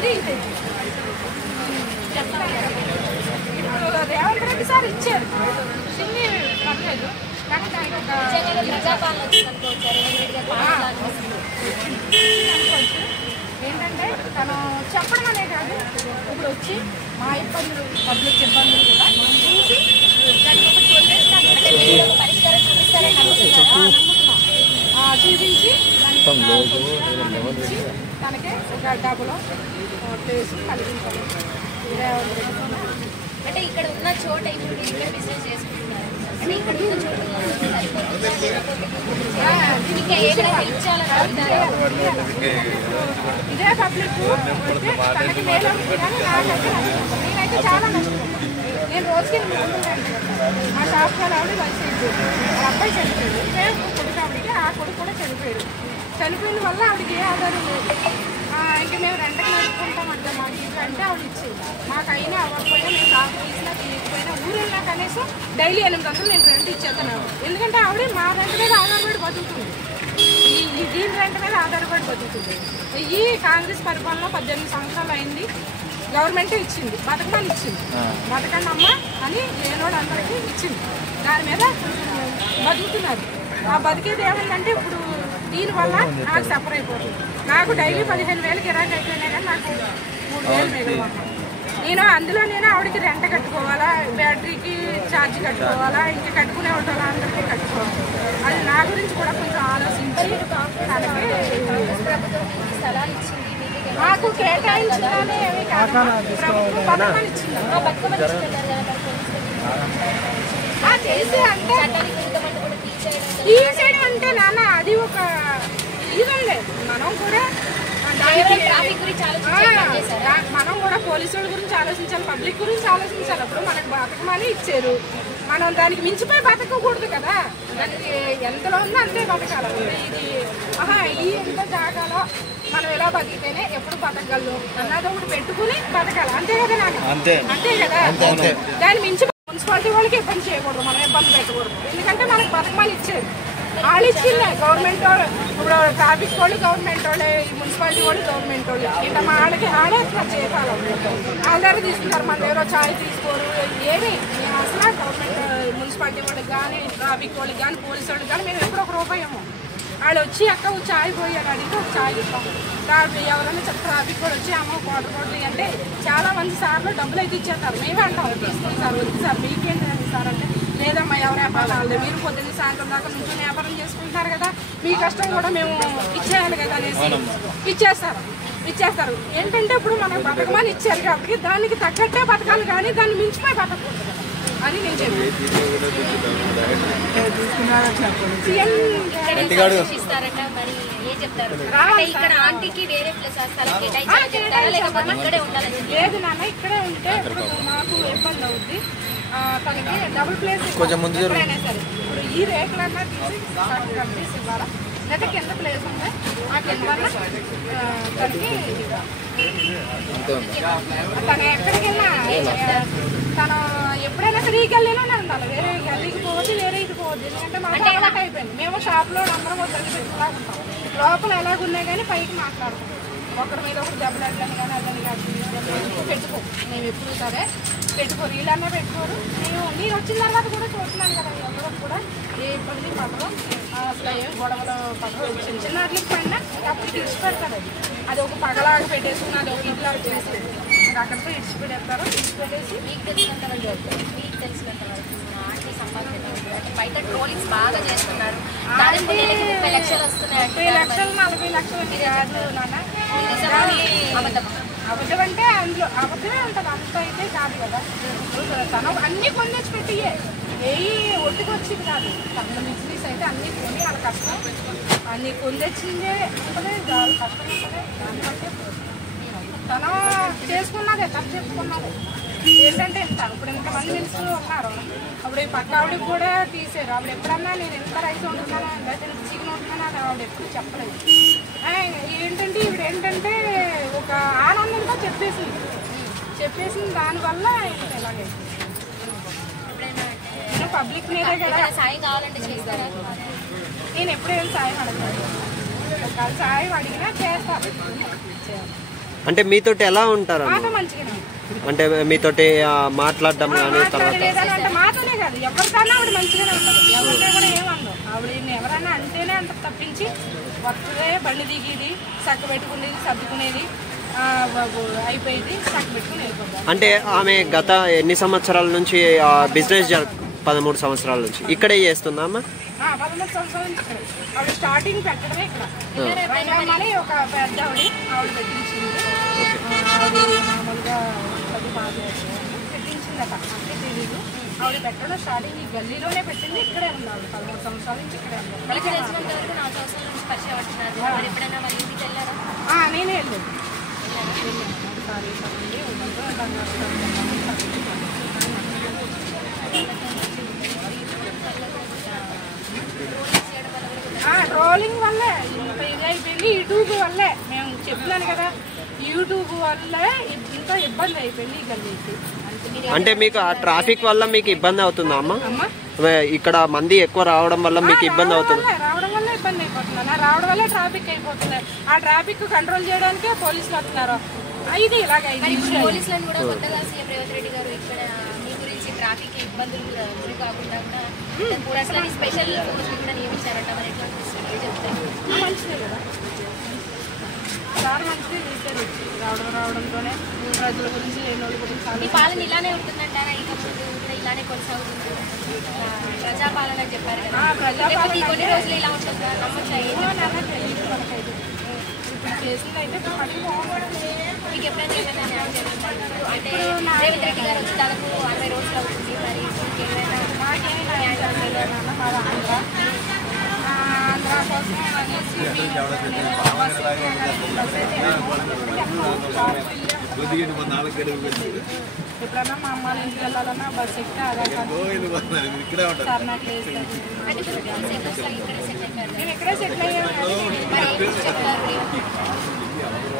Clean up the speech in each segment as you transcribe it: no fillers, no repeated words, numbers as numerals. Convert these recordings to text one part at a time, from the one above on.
ఉంది ఇది. ఇప్పుడు రేవంత్ రెడ్డి సార్ ఇచ్చారు చిన్ని పర్లేదు, కానీ దానికి ఒక ఏంటంటే తను చెప్పడం అనే కాదు, ఇప్పుడు వచ్చి మా ఇబ్బందులు పబ్లిక్ ఇబ్బందులు కూడా చూసి దానికి ఒక సొల్యూషన్ చూపించి తనకే ఒక డబ్బులో ప్లేస్ కలిగించాలి. అంటే ఇక్కడ ఉన్న చోట ఇప్పుడు ఇక్కడ బిజినెస్ చేసుకుంటున్నారు అంటే ఇక్కడ ఉన్న చోట ఇదే పబ్లిక్ తనకి మేలు కానీ నాకైతే నష్టం. నేనైతే చాలా నష్టపోతాను. నేను రోజుకి మా షాప్ వాళ్ళు ఆవిడ వయసు అబ్బాయి చనిపోయాడు, ఇదే కొడుకు ఆవిడకి, ఆ కొడుకు కూడా చనిపోయాడు. చనిపోయిన వల్ల ఆవిడకి ఏ ఆధారం లేదు. ఇంకా మేము రెంటకి నడుపుకుంటామంటే మాకు అంటే ఆవిడ ఇచ్చేది. మాకు అయినా అవ్వకపోయినా మేము షాప్ తీసినా తీయకపోయినా ఊరెళ్ళినా కనీసం డైలీ 800 నేను రెంట్ ఇచ్చేస్తున్నాను. ఎందుకంటే ఆవిడ మా రెంట్ మీద ఆధారపడి బతుకుతుంది, దీని రెంట్ మీద ఆధారపడి బతుకుతుంది. ఈ కాంగ్రెస్ పరిపాలన 18 సంవత్సరాలు అయింది, గవర్నమెంటే ఇచ్చింది, బతకమని ఇచ్చింది, బతకండి అమ్మ అని లేనోడు అందరికీ ఇచ్చింది. దాని మీద బతుకుతున్నారు. ఆ బతికేది ఏముందంటే ఇప్పుడు దీనివల్ల నాకు సఫర్ అయిపోతుంది. నాకు డైలీ 15,000 గిరాకీ అయిపోయినా కానీ నాకు 3,000 మిగిలిపోతాను. నేను అందులో ఆవిడకి రెంట కట్టుకోవాలా, బ్యాటరీకి ఛార్జ్ కట్టుకోవాలా, ఇంకా కట్టుకునే ఉంటారా అందరికీ కట్టుకోవాలి. అది నా గురించి కూడా కొంచెం ఆలోచించి స్థలాలు ఇచ్చింది మాకు కేటాయించాలని ఏమీ కాదు, ప్రభుత్వం పథకాలు ఇచ్చింది. చేసి అంటే తీసేయడం అంటే నాన్న అది ఒక ఇదం లేదు. మనం కూడా మనం కూడా పోలీసుల గురించి ఆలోచించాలి, పబ్లిక్ గురించి ఆలోచించాలి. అప్పుడు మనకు బతకమని ఇచ్చారు, మనం దానికి మించిపోయి బతకకూడదు కదా. దానికి ఎంతలో ఉందో అంతే బతకాలి. ఇది ఈ ఎంత జాగాలో మనం ఎలా బతికితేనే ఎప్పుడు బతకగలరు అన్నది ఒకటి పెట్టుకుని బతకాలి, అంతే కదా నాకు, అంతే కదా. దాన్ని మించి మున్సిపాలిటీ వాళ్ళకి ఇబ్బంది చేయకూడదు, మనం ఇబ్బంది పెట్టకూడదు. ఎందుకంటే మనకు బతకమని ఇచ్చారు, వాళ్ళు ఇచ్చిందే. గవర్నమెంట్ వాళ్ళు ఇప్పుడు ట్రాఫిక్ వాళ్ళు గవర్నమెంట్ వాళ్ళే, మున్సిపాలిటీ వాళ్ళు గవర్నమెంట్ వాళ్ళు. ఇంకా మా వాళ్ళకి ఆడే చేయాలి, వాళ్ళ దగ్గర తీసుకుంటారు, మన దగ్గర ఛాయ్ తీసుకోరు ఏమి. మేము అసలు గవర్నమెంట్ మున్సిపాలిటీ వాళ్ళకి కానీ ట్రాఫిక్ వాళ్ళకి కానీ పోలీసు వాళ్ళకి కానీ మేము ఎప్పుడు 1 రూపాయి ఏమో. వాళ్ళు వచ్చి అక్క ఛాయ్ పోయి అని అడిగితే ఒక ఛాయ్ ఇస్తాం. ఎవరైనా ట్రాఫిక్ కూడా వచ్చి అమ్మ కోటలు అంటే చాలా మంది సార్లు డబ్బులు అయితే ఇచ్చేస్తారు. మేమే అంటాం తీసుకుని సార్ వద్దు సార్ మీకేంటి సార్ అంటే, లేదమ్మా ఎవరు వ్యాపారం వాళ్ళు మీరు పొద్దున్న సాయంత్రం దాకా నుంచి వ్యాపారం చేసుకుంటున్నారు కదా, మీ కష్టం కూడా మేము ఇచ్చేయాలి కదా అనేసి ఇచ్చేస్తారు. ఏంటంటే ఇప్పుడు మనకు బతకమని ఇచ్చారు కాబట్టి దానికి తగ్గట్టే బతకాలి, కానీ దాన్ని మించిపోయి బతకూడదు అని నేను లేదు నాన్న. ఇక్కడే ఉంటే ఇప్పుడు మాకు ఇబ్బంది అవుద్ది, తనకి డబుల్ ప్లేస్ ఎప్పుడైనా సరే. ఇప్పుడు ఈ రేకులన్నా తీసి ఇవ్వాలా, లేదా కింద ప్లేస్ ఉంది ఆ కింద వల్ల తనకి తను ఎక్కడికి వెళ్ళినా తను ఎప్పుడైనా సరే ఈ గల్లీలోనే ఉండాలి, వేరే గల్లీకి పోవద్దు, వేరే ఇది పోవద్దు. ఎందుకంటే మనకి అలవాటు అయిపోయింది. మేము షాప్లో అందరం తల్లి పెట్టుకుంటాం, లోపల ఎలాగున్నాయి కానీ పైకి మాట్లాడుతాం. ఒకరి మీద ఒకటి దెబ్బలు అడ్లని కానీ అదని కానీ పెట్టుకో, మేము ఎప్పుడు సరే పెట్టుకోరు, వీళ్ళన్నా పెట్టుకోరు. నేను వచ్చిన తర్వాత కూడా చూస్తున్నాను కదా, ఎవరో కూడా ఏ ఇబ్బంది పడరు, అసలు ఏం గొడవలు పడరు. చిన్న వాటికి పైన అప్పటికి ఇడిచిపెడతారు. అది ఒక పగలాగా పెట్టేసుకుని అది ఒక ఇట్లాగా చేసి అక్కడితో ఇడిచిపెడతారు. ఇడిచిపెట్టేసి మీకు తెలిసినంత ఆంటీ సంపాదన అంటే బయట ట్రోలింగ్స్ బాగా చేస్తున్నారు, 30 లక్షలు వస్తున్నాయి, 30 లక్షలు 40 లక్షలు కాదు నాన్న. అబద్ధం అంటే అందులో అబద్ధమే ఉంటుంది, అంత అయితే కాదు కదా. తను అన్నీ కొనేసి పెట్టియే, ఏవి ఒట్టుకు వచ్చింది కాదు. తన బిజినెస్ అయితే అన్నీ కొని వాళ్ళ కష్టం అన్నీ కొందొచ్చిందే ఉంటుంది, వాళ్ళ కష్టం ఉంటుంది. దాన్ని బట్టే తను చేసుకున్నదే, తప్పు చెప్పుకున్నదే. ఏంటంటే ఇప్పుడు ఇంతమంది మినిస్టర్లు ఉన్నారు, అప్పుడు ఈ పక్క ఆవిడకి కూడా తీసారు. ఆవిడ ఎప్పుడన్నా నేను ఎంత రైస్ ఉంటున్నానా లేదా ఎంత చికెన్ ఉంటున్నానా అది ఆవిడ ఎప్పుడు చెప్పలేదు. ఏంటంటే ఈవిడ ఏంటంటే ఒక ఆనందంతో చెప్పేసింది దానివల్ల ఇలాగే. నేను పబ్లిక్ మీదే కదా సాయం కావాలంటే చేస్తారా? నేను ఎప్పుడేం సాయం అడగలేదు, ఒకవేళ సాయం అడిగినా చేస్తాను. అంటే మీతోటి ఎలా ఉంటారు మాతో మంచిగానే అంటే మీతోటి మాట్లాడడం కానీ అంటే మాతోనే కాదు ఎవరికైనా ఆవిడ మంచిగానే ఉంటుంది ఎవరితో కూడా ఏమన్నా ఆవిడ ఎవరైనా అంటేనే అంత తప్పించి వస్తుందే బండి దిగేది చక్క పెట్టుకునేది సర్దుకునేది అయిపోయేది చక్క పెట్టుకుని వెళ్ళిపోతాం. అంటే ఆమె గత ఎన్ని సంవత్సరాల నుంచి బిజినెస్ 13 సంవత్సరాల నుంచి ఇక్కడే చేస్తుందా అమ్మ? 13 సంవత్సరాల నుంచి ఇక్కడ ఆవిడ స్టార్టింగ్ పెట్టడమే ఇక్కడ రంగమ్మని ఒక పెద్ద ఆవిడ పెట్టించింది. ఆవిడ మామూలుగా పెట్టించిందట అంటే తెలీదు. ఆవిడ పెట్టడం స్టార్టింగ్ ఈ గల్లీలోనే పెట్టింది. ఇక్కడే ఉంది ఆవిడ 13 సంవత్సరాల నుంచి ఇక్కడే ఉంది. నేనే వెళ్ళాను ట్రోలింగ్ వల్లే ఇంత ఇది అయిపోయింది. యూట్యూబ్ వల్లే మేము చెప్తున్నాను కదా యూట్యూబ్ వల్లే ఇంత ఇబ్బంది అయిపోయింది ఈ గల్లీకి. అంటే మీకు ఆ ట్రాఫిక్ వల్ల మీకు ఇబ్బంది అవుతుందా అమ్మ? ఇక్కడ మంది ఎక్కువ రావడం వల్ల మీకు ఇబ్బంది అవుతుంది? రావడం వల్ల ఇబ్బంది అయిపోతుంది. రావడం వల్ల ట్రాఫిక్ అయిపోతుంది. ఆ ట్రాఫిక్ కంట్రోల్ చేయడానికే పోలీసులు వస్తున్నారు. ఇది ఇలాగ పోలీసులను కూడా కొత్తగా సీఎం రేవంత్ రెడ్డి గారు ఇక్కడ మీ గురించి ట్రాఫిక్ ఇబ్బందులు గురి కాకుండా కూడా అసలు స్పెషల్ ఫోర్స్ కూడా నియమించారట. మరి ఎట్లా చెప్తారు? మంచిదే కదా సార్ మంచిదే చేశారు. రావడంతోనే ప్రజల గురించి లేని వాళ్ళ గురించి మీ పాలన ఇలానే ఉంటుందంటారా? ఇక ముందు కూడా ఇలానే కొనసాగుతుంది? ప్రజాపాలన చెప్పారు కదా, ప్రజాపాలన కొన్ని రోజులు ఇలా ఉంటుంది నమ్మచ్చా? తెలియదు మనకైతే చేసింది అయితే మీకు ఎప్పుడైనా ఏమైనా న్యాయం జరుగుతుంది? అంటే రేవంత్ రెడ్డి గారు వచ్చి దాదాపు 60 రోజులు అవుతుంది. మరి ఏమైనా మాకేమైనా న్యాయం జరగలేదన్న మాది ఆంధ్ర కోసం అనేసి ఎప్పుడన్నా మా అమ్మ ఇంటికి వెళ్ళాలన్నా బస్ ఎక్కితే ఆధార్ కార్డు సార్ నాకు లేదు. మేము ఇక్కడే సెటిల్ అయ్యాము.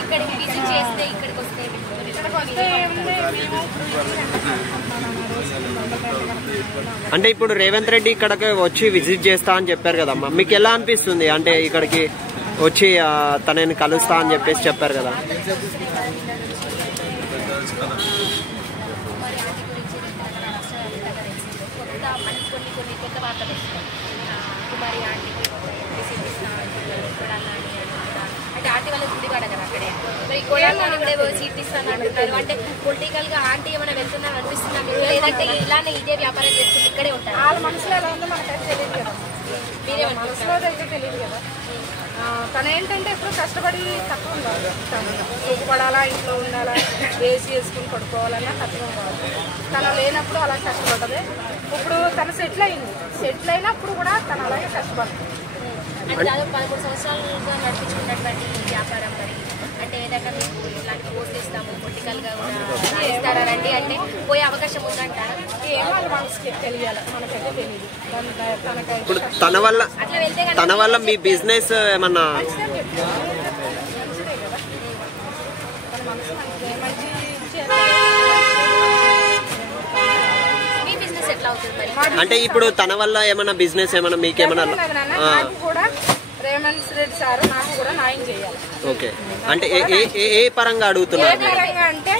ఇక్కడికి విజిట్ చేస్తే ఇక్కడికి వస్తే ఏముంది మేము అంటే ఇప్పుడు రేవంత్ రెడ్డి ఇక్కడికి వచ్చి విజిట్ చేస్తా అని చెప్పారు కదమ్మా, మీకు ఎలా అనిపిస్తుంది? అంటే ఇక్కడికి వచ్చి తనని కలుస్తా అని చెప్పేసి చెప్పారు కదా. కొన్ని కొత్త వార్తలు వస్తున్నాయి. కుమారి ఆంటీకి అంటే ఆంటీ వాళ్ళ గుడిగాడ కదా అక్కడే, మరి గోడాలని కూడా సీట్ ఇస్తాను అంటున్నారు. అంటే పొలిటికల్ గా ఆంటీ ఏమైనా వెళ్తున్నారు అనిపిస్తుందా మీకు? లేదంటే ఇలానే ఇదే వ్యాపారం చేసుకుంటే ఇక్కడే ఉంటారు? వాళ్ళ మనసులో ఎలా ఉందో మనకైతే తెలియదు కదా. మీరే మనసులో అయితే తెలియదు కదా. తను ఏంటంటే ఎప్పుడు కష్టపడి తక్కువ ఉండాలి. సుఖపడాలా, ఇంట్లో ఉండాలా, వేసి వేసుకుని పడుకోవాలన్నా కష్టం కావాలి. తను లేనప్పుడు అలా కష్టపడ్డది. ఇప్పుడు తను సెటిల్ అయింది. సెటిల్ అయినప్పుడు కూడా తను అలాగే కష్టపడుతుంది. అంటే దాదాపు 13 సంవత్సరాలుగా నడిపించుకున్నటువంటి వ్యాపారం మరి అంటే ఏదైనా మీకు ఇలాంటి ఓట్లు ఇస్తాము పొలిటికల్గా కూడా ఇస్తారండి అంటే పోయే అవకాశం ఉందంటారా? ఏమో వాళ్ళ మనసుకి తెలియాలి, మనకైతే తెలియదు. ఇప్పుడు తన వల్ల మీ బిజినెస్ ఏమన్నా అంటే ఇప్పుడు తన వల్ల ఏమన్నా బిజినెస్ ఏమన్నా మీకేమన్నా కూడా రేవంత్ రెడ్డి సార్ నాకు కూడా న్యాయం చేయాలి. ఓకే, అంటే ఏ పరంగా అడుగుతున్నారు? ఏ పరంగా అంటే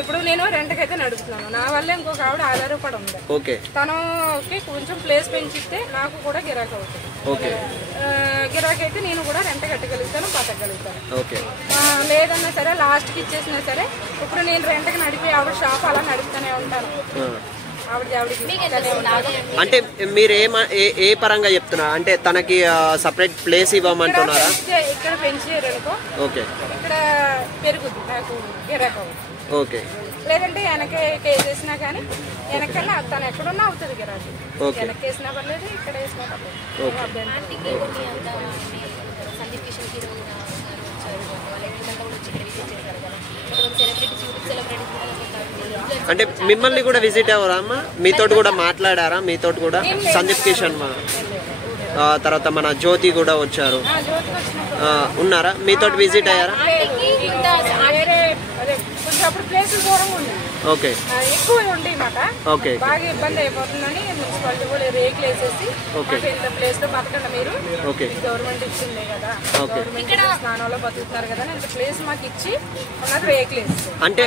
ఇప్పుడు నేను రెంట్కి అయితే నడుపుతున్నాను. నా వల్ల ఇంకొక ఆవిడ ఆధారపడి ఉంది. ఓకే, తనకి కొంచెం ప్లేస్ పెంచితే నాకు కూడా గిరాకీ అవుతుంది. ఓకే, గిరాకీ అయితే నేను కూడా రెంట్ కట్టగలుగుతాను, బతకగలుగుతాను. ఓకే, లేదన్నా సరే లాస్ట్కి ఇచ్చేసినా సరే ఇప్పుడు నేను రెంట్కి నడిపి ఆవిడ షాప్ అలా నడుపుతూనే ఉంటాను. అంటే మీరు ఏ పరంగా చెప్తున్నారు? అంటే తనకి సపరేట్ ప్లేస్ ఇవ్వమంటున్నారా? ఇక్కడ పెంచారనుకో, ఓకే, ఇక్కడ పెరుగుద్ది నాకు గిరాకీ అవుతుంది. ఓకే, లేదంటే వెనక వేసేసినా కానీ వెనకన్నా తను ఎక్కడున్నా అవుతుంది గిరాకీ. వెనక్కి వేసినా పర్లేదు, ఇక్కడ వేసినా పర్లేదు. అంటే మిమ్మల్ని కూడా విజిట్ అవ్వరా అమ్మ? మీతోటి కూడా మాట్లాడారా? మీతోటి కూడా సందీప్ కిషన్ తర్వాత మన జ్యోతి కూడా వచ్చారు, ఉన్నారా? మీతోటి విజిట్ అయ్యారా? అప్పుడు ప్లేసులు దూరంగా ఉన్నాయి, ఓకే ఎక్కువ ఉండేవి మాట. ఓకే బాగా ఇబ్బంది అయిపోతుందని మున్సిపాలిటీ కూడా రేకులు వేసేసి ఇంత ప్లేస్ లో బతకండి మీరు, ఓకే గవర్నమెంట్ ఇచ్చిందే కదా, గవర్నమెంట్ స్నానంలో బతుకుతున్నారు కదా, ఇంత ప్లేస్ మాకు ఇచ్చి నాకు రేకులు వేసి. అంటే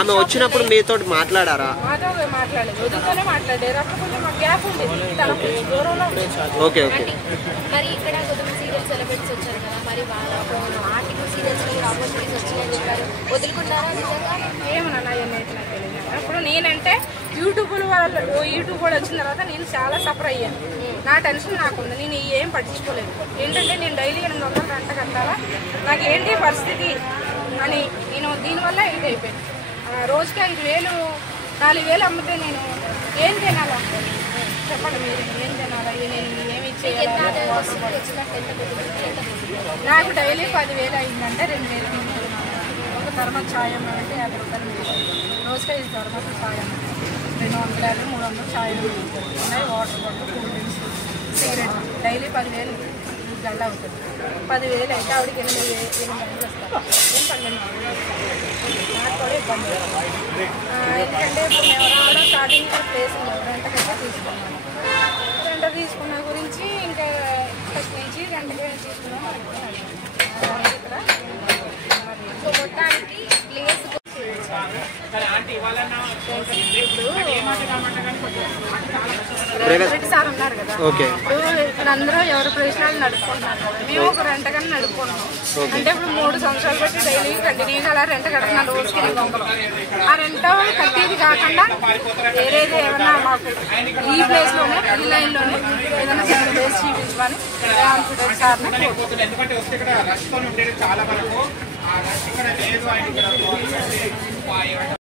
ఆమె వచ్చినప్పుడు మీతో మాట్లాడారా? మాతో మాట్లాడలేదు, వదులుతోనే మాట్లాడారు. అప్పుడు కొంచెం మాకు గ్యాప్ ఉండేది, తన దూరంలో ఉండేది. Okay okay. మరి ఇక్కడ కొంతమంది సీరియల్ సెలబ్రిటీస్ వచ్చారు కదా, మరి వాళ్ళ ఆర్టికల్ సీరియల్స్ లో కూడా ఆపర్చునిటీస్ వచ్చినాయని చెప్పారు, వదులుకున్నారా నిజంగా? ఏమన్నా అవన్నీ అయితే నాకు తెలియదు. అప్పుడు నేనంటే యూట్యూబ్ కూడా వచ్చిన తర్వాత నేను చాలా సఫర్ అయ్యాను. నా టెన్షన్ నాకుంది, నేను ఏం పట్టించుకోలేదు. ఏంటంటే నేను డైలీ 800 గంట కట్టాలా, నాకు ఏంటి పరిస్థితి అని నేను దీనివల్ల ఇది అయిపోయింది. రోజుకి 5,000 4,000 అమ్మితే నేను ఏం తినాలా చెప్పండి, మీరు ఏం తినాలా, నేను ఏమి ఇచ్చేయాలి? నాకు డైలీ 10,000 అయిందంటే 2,000 ఒక థర్మస్ ఛాయ్ అమ్మాలంటే 50 రూపాయలు, రోజుకి 5 థర్మస్ ఛాయ్ అమ్మాలి, 250 300 ఛాయ్ ఉన్నాయి, water bottle, cool drinks, cigarette, daily 10,000 గల్ల అవుతుంది. 10,000 అయితే ఆవిడకి 8,000 వస్తారు, ఏం 12,000 నాకు కూడా ఇబ్బంది. ఎందుకంటే ఇప్పుడు మేము రావడం స్టార్టింగ్ ప్లేస్ రెంటకైతే తీసుకున్నాము, రెంట తీసుకున్న గురించి ఇంకా ఫస్ట్ నుంచి రెంటకే తీసుకున్నాం. ఇక్కడ సో మొత్తానికి ప్లేస్ రేవంత్ సార్ ఉన్నారు కదా, ఓకే ఇక్కడ అందరూ ఎవరి ప్రయోజనాలు నడుపుకుంటున్నారు కదా, మేము ఒక రెంటగానే నడుపుకుంటున్నాం. అంటే ఇప్పుడు 3 సంవత్సరాలు బట్టి డైలీ కంటిన్యూగా అలా రెంట కడుతున్నాను, రోజుకి 800. ఆ రెంట కట్టేది కాకుండా వేరేది ఏమన్నా మాకు ఈ ప్లేస్ లోనే ఈ లైన్ లోనే ఏదైనా చిన్న ప్లేస్ చూపించమని కాన్ఫిడెన్స్ సార్ని